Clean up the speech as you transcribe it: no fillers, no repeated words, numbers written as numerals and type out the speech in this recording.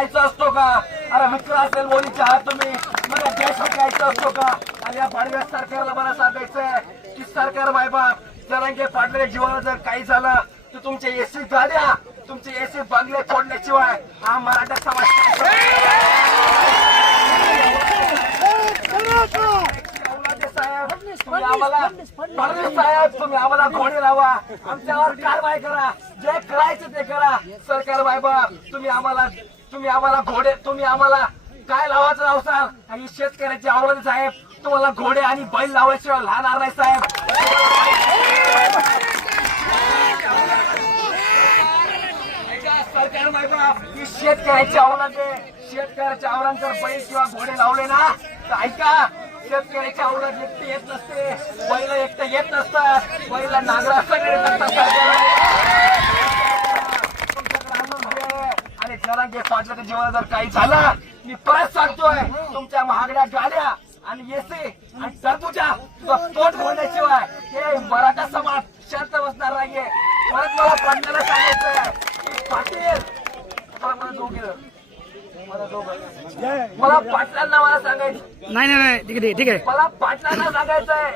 विकायचा असतो का? अरे मित्र असेल बोलीचे आहात तुम्ही, मला देश विकायचा असतो का? आणि या पाडव्या सरकारला मला सांगायचंय की सरकार मायबाप जरांगे पाटलाच्या जीवाला जर काही झालं तर तुमचे एसी गाड्या, तुमचे एसी बंगले फोडल्याशिवाय हा मराठा समाज साहेब तुम्ही आम्हाला घोडे लावा, आमच्यावर कारवाई करा, जे करायचं ते करा. सरकार बायबाप तुम्ही आम्हाला घोडे, तुम्ही आम्हाला काय लावायचं लावसाल? आणि शेतकऱ्याची आवड साहेब, तुम्हाला घोडे आणि बैल लावायशिवाय राहणार नाही साहेब. सरकार बायबाप ही शेतकऱ्याची आवड आहे. शेतकऱ्याच्या आवडात जर बैल किंवा घोडे लावले ना तर ऐका, शेतकऱ्याच्या आवडात एकटे येत नसते, बैल एकटे येत नसतात, बैला नांगरा सगळे आणि जरांगे पाटलाच्या जीवाला जर काही झालं, मी परत सांगतोय, तुमच्या महागड्या गाड्या आणि एसी आणि टरबूजा तोट बोलण्याशिवाय हे मराठा समाज शांत बसणार नाहीये. परत मला पाटलाला सांगायचंय पाटील, मला पाटलांना मला सांगायचं नाही नाही ठीक आहे मला पाटलांना सांगायचंय